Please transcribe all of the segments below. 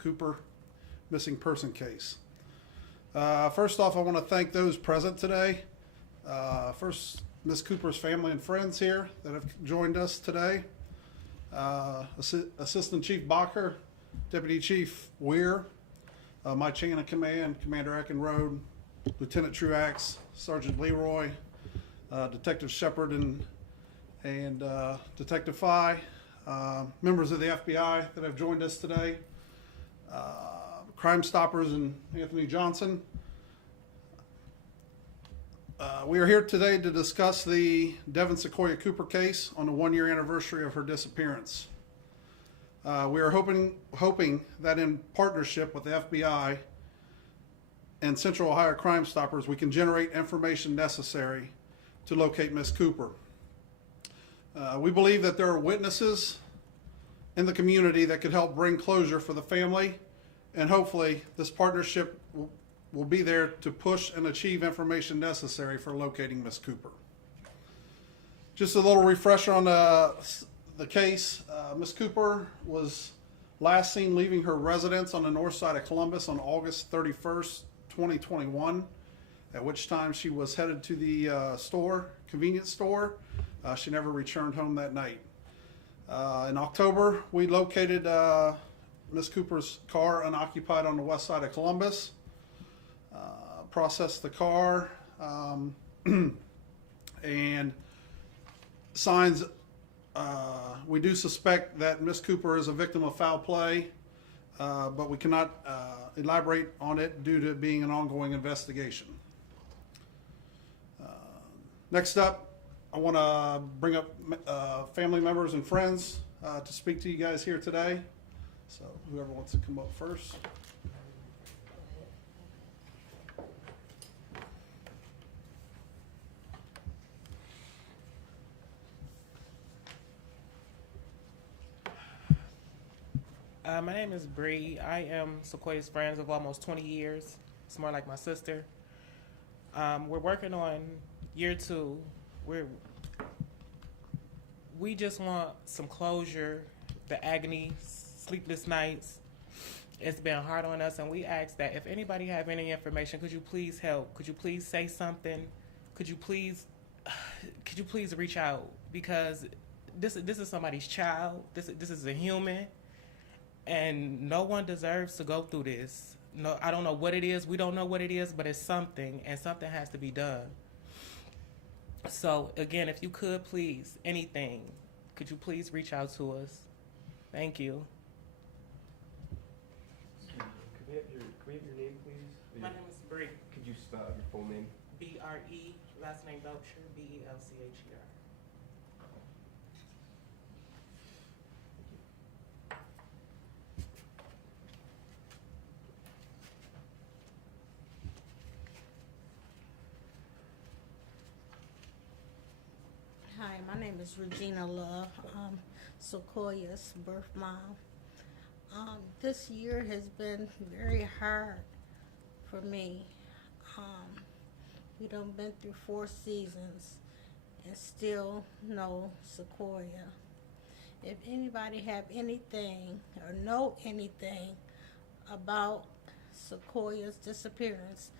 Cooper missing person case. First off, I want to thank those present today. First, Ms. Cooper's family and friends here that have joined us today. Assistant Chief Bacher, Deputy Chief Weir, my chain of command, Commander Eckenrode, Lieutenant Truax, Sergeant Leroy, Detective Shepard, and Detective Fye, members of the FBI that have joined us today, Crime Stoppers and Anthony Johnson. We are here today to discuss the Devin Sacoya Cooper case on the 1-year anniversary of her disappearance. We are hoping that in partnership with the FBI and Central Ohio Crime Stoppers, we can generate information necessary to locate Ms. Cooper. We believe that there are witnesses in the community that could help bring closure for the family, and hopefully this partnership will be there to push and achieve information necessary for locating Ms. Cooper. Just a little refresher on the case. Ms. Cooper was last seen leaving her residence on the north side of Columbus on August 31st, 2021, at which time she was headed to the convenience store. She never returned home that night. In October, we located Ms. Cooper's car unoccupied on the west side of Columbus, processed the car, and signs. We do suspect that Ms. Cooper is a victim of foul play, but we cannot elaborate on it due to it being an ongoing investigation. Next up, I want to bring up family members and friends to speak to you guys here today. So whoever wants to come up first. My name is Bree. I am Sequoia's friends of almost 20 years. It's more like my sister. We're working on year 2. We just want some closure. The agony, sleepless nights, it's been hard on us, and we ask that if anybody have any information, could you please help? Could you please say something? Could you please reach out? Because this is somebody's child. This is a human. And no one deserves to go through this. No, I don't know what it is. We don't know what it is, but it's something, and something has to be done. So, again, if you could please, anything, could you please reach out to us? Thank you. Could we have your name, please? My name is Bree. Could you spell out your full name? B-R-E, last name Belcher, B-E-L-C-H-E-R. Hi, my name is Regina Love. I'm Sequoia's birth mom. This year has been very hard for me. We done been through 4 seasons and still no Sequoia. If anybody have anything or know anything about Sequoia's disappearance,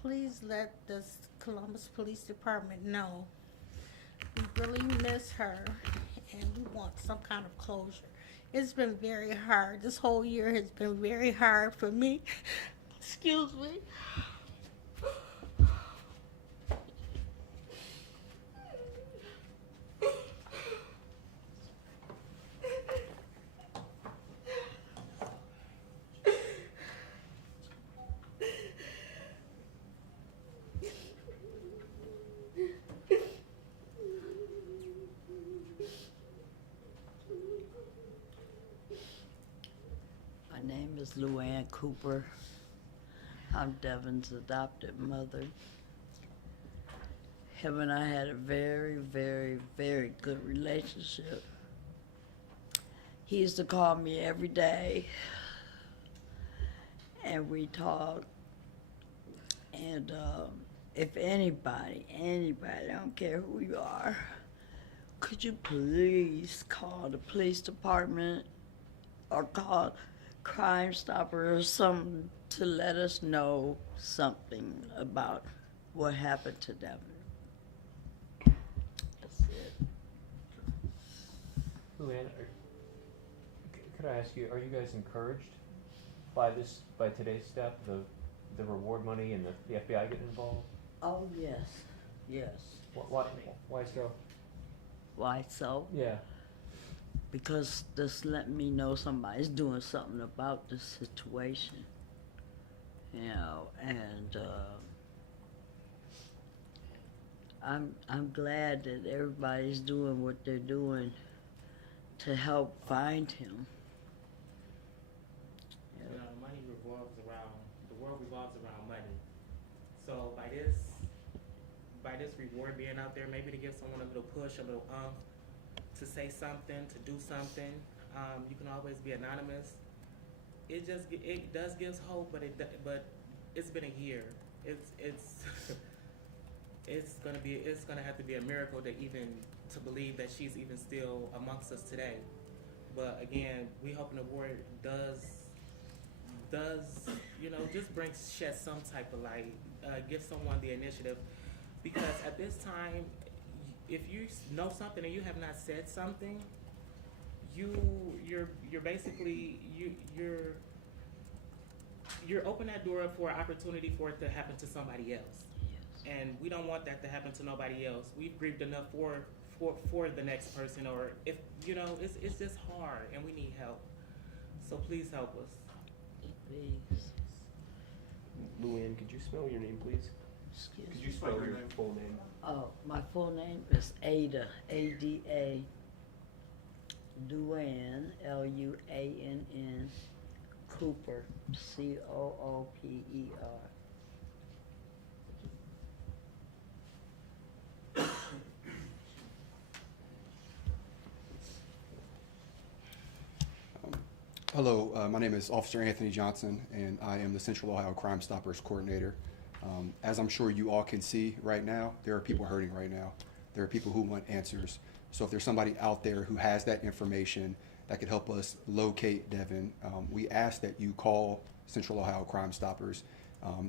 please let the Columbus Police Department know. We really miss her, and we want some kind of closure. It's been very hard. This whole year has been very hard for me. Excuse me. My name is Luann Cooper. I'm Devin's adopted mother. Him and I had a very, very, very good relationship. He used to call me every day, and we talked. And if anybody, I don't care who you are, could you please call the police department or Crime Stopper or something to let us know something about what happened to Devin. That's it. Luann, could I ask you, are you guys encouraged by today's step, the reward money and the FBI getting involved? Oh, yes, yes. Why so? Why so? Yeah. Because this let me know somebody's doing something about this situation. You know, and I'm glad that everybody's doing what they're doing to help find him. You know, the world revolves around money. So by this reward being out there, maybe to give someone a little push, a little to say something, to do something. You can always be anonymous. It does give hope, but it's been a year. It's gonna have to be a miracle to believe that she's even still amongst us today. But again, we hoping the award does just shed some type of light, give someone the initiative, because at this time, if you know something and you have not said something, you're basically you're open that door up for an opportunity for it to happen to somebody else. Yes. And we don't want that to happen to nobody else. We've grieved enough for the next person, or if it's just hard and we need help. So please help us. Please. Luann, could you spell your name, please? Excuse Could me. you spell your full name? Oh, my full name is Ada, A-D-A, Luann, L-U-A-N-N, Cooper, C-O-O-P-E-R. Hello, my name is Officer Anthony Johnson, and I am the Central Ohio Crime Stoppers Coordinator. As I'm sure you all can see right now, there are people hurting right now. There are people who want answers. So if there's somebody out there who has that information that could help us locate Devin, we ask that you call Central Ohio Crime Stoppers.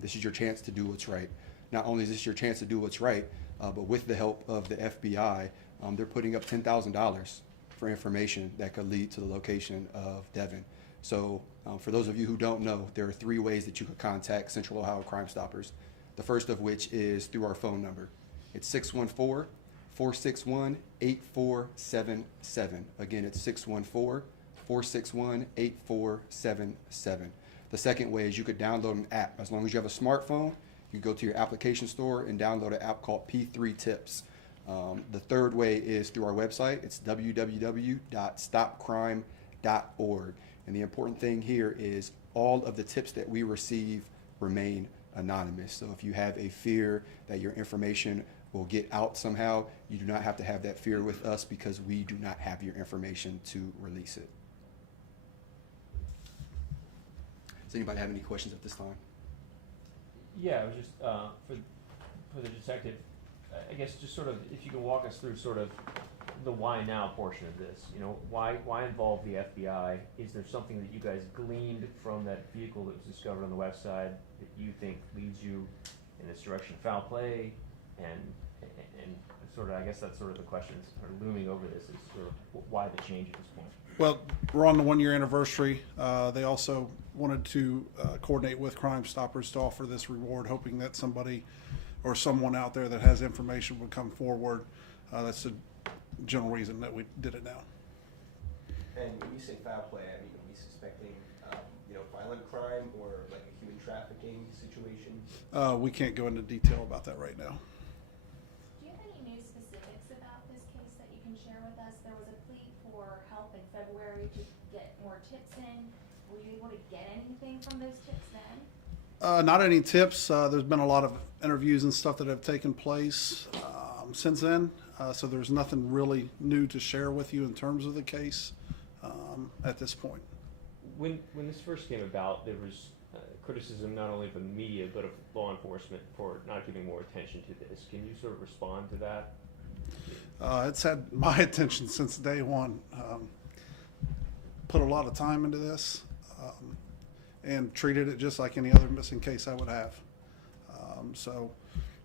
This is your chance to do what's right. Not only is this your chance to do what's right, but with the help of the FBI, they're putting up $10,000 for information that could lead to the location of Devin. So for those of you who don't know, there are 3 ways that you could contact Central Ohio Crime Stoppers. The first of which is through our phone number. It's 614-461-8477. Again, it's 614-461-8477. The second way is you could download an app. As long as you have a smartphone, you go to your application store and download an app called P3 Tips. The third way is through our website. It's www.stopcrime.org. And the important thing here is all of the tips that we receive remain anonymous. So if you have a fear that your information will get out somehow, you do not have to have that fear with us, because we do not have your information to release it. Does anybody have any questions at this time? Yeah, I was just, for the detective, I guess just sort of, if you can walk us through sort of the why now portion of this. You know, why involve the FBI? Is there something that you guys gleaned from that vehicle that was discovered on the west side that you think leads you in this direction of foul play? And sort of, I guess that's sort of the questions are looming over this, is sort of why the change at this point? Well, we're on the 1-year anniversary. They also wanted to coordinate with Crime Stoppers to offer this reward, hoping that somebody or someone out there that has information would come forward. That's the general reason that we did it now. And when you say foul play, I mean, are we suspecting, violent crime or like a human trafficking situation? We can't go into detail about that right now. Do you have any new specifics about this case that you can share with us? There was a plea for help in February to get more tips in. Were you able to get anything from those tips then? Not any tips. There's been a lot of interviews and stuff that have taken place since then. So there's nothing really new to share with you in terms of the case at this point. When this first came about, there was criticism not only from the media but of law enforcement for not giving more attention to this. Can you sort of respond to that? It's had my attention since day one. Put a lot of time into this. and treated it just like any other missing case I would have. So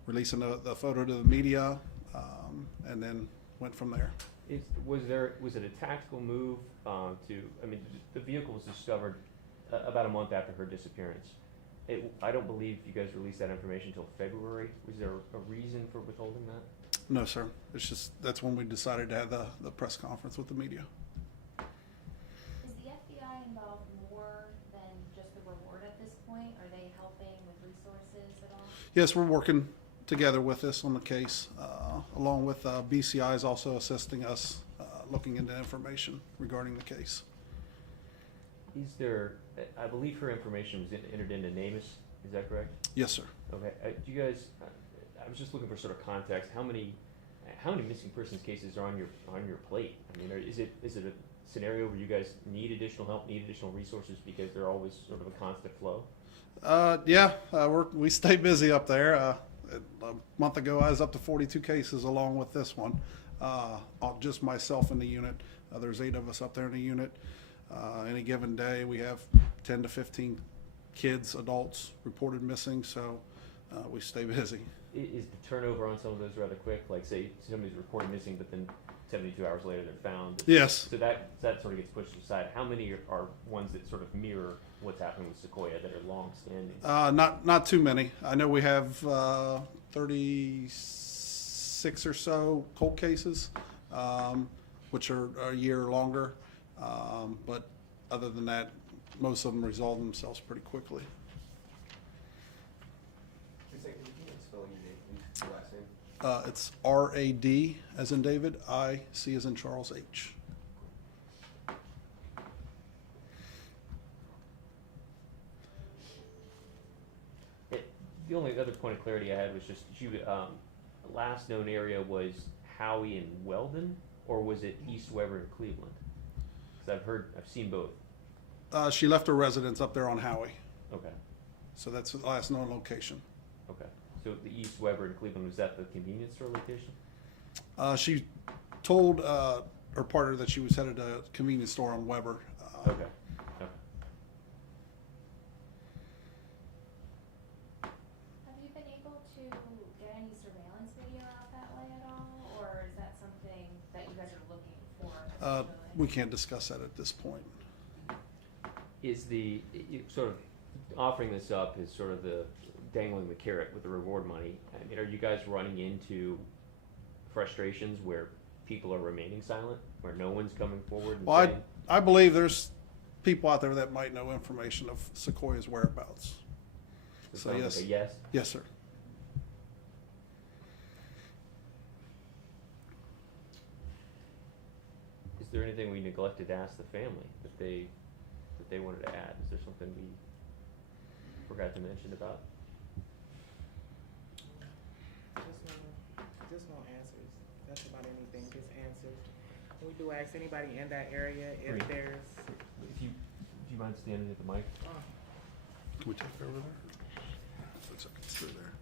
releasing the photo to the media, and then went from there. Was it a tactical move the vehicle was discovered about a month after her disappearance. I don't believe you guys released that information until February. Was there a reason for withholding that? No, sir. It's just, that's when we decided to have the press conference with the media. Is the FBI involved more than just the reward at this point? Are they helping with resources at all? Yes, we're working together with this on the case, along with BCI is also assisting us looking into information regarding the case. Is there, I believe her information was entered into NamUs, is that correct? Yes, sir. Okay, do you guys, I was just looking for sort of context, how many missing persons cases are on your plate? I mean, is it a scenario where you guys need additional help, need additional resources because they're always sort of a constant flow? Yeah, we stay busy up there. A month ago, I was up to 42 cases along with this one. Just myself in the unit. There's 8 of us up there in the unit. Any given day, we have 10 to 15 kids, adults reported missing, so we stay busy. Is the turnover on some of those rather quick? Like, say somebody's reported missing, but then 72 hours later they're found. Yes. So that sort of gets pushed aside. How many are ones that sort of mirror what's happening with Sacoya that are long standing? Not too many. I know we have 36 or so cold cases, which are a year or longer. But other than that, most of them resolve themselves pretty quickly. Can you spell your name, please, your last name? It's R-A-D as in David, I-C as in Charles, H. The only other point of clarity I had was just last known area was Howie and Weldon, or was it East Weber and Cleveland? Because I've seen both. She left her residence up there on Howie, Okay, so that's the last known location. okay. So the East Weber and Cleveland, was that the convenience store location? She told her partner that she was headed to a convenience store on Weber. Okay, okay. Have you been able to get any surveillance video out that way at all? Or is that something that you guys are looking for? We can't discuss that at this point. Is sort of offering this up is sort of the dangling the carrot with the reward money. I mean, are you guys running into frustrations where people are remaining silent, where no one's coming forward? And Well, saying, I believe there's people out there that might know information of Sacoya's whereabouts. it So sounds yes, like a yes. yes, sir. Is there anything we neglected to ask the family that they wanted to add? Is there something we forgot to mention about? Just no answers. That's about anything, just answers. We do ask anybody in that area if Great. there's, Do you mind standing at the mic? Can we take it over there? Looks like it's through there.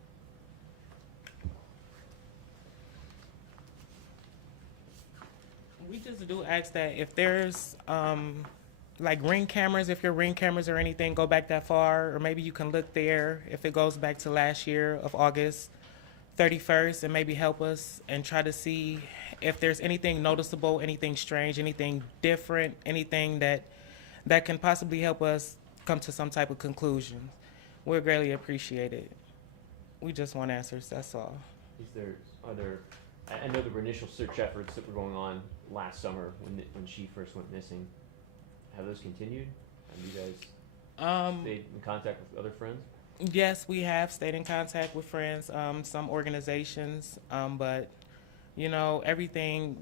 we just do ask that if there's, like ring cameras, if your ring cameras or anything go back that far, or maybe you can look there if it goes back to last year of August 31st and maybe help us and try to see if there's anything noticeable, anything strange, anything different, anything that can possibly help us come to some type of conclusion. We're greatly appreciated. We just want answers, that's all. I know there were initial search efforts that were going on last summer when she first went missing. Have those continued? Have you guys stayed in contact with other friends? Yes, we have stayed in contact with friends, some organizations, but you know, everything,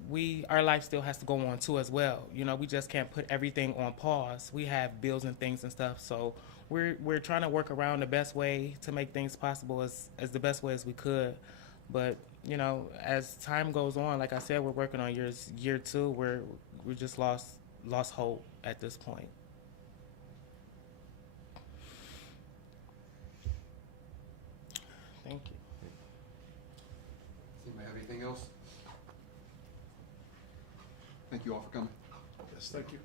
our life still has to go on too as well. You know, we just can't put everything on pause. We have bills and things and stuff, so we're trying to work around the best way to make things possible as the best way as we could. But you know, as time goes on, like I said, we're working on year 2. We just lost hope at this point. Thank you. Does anybody have anything else? Thank you all for coming. Yes, thank you.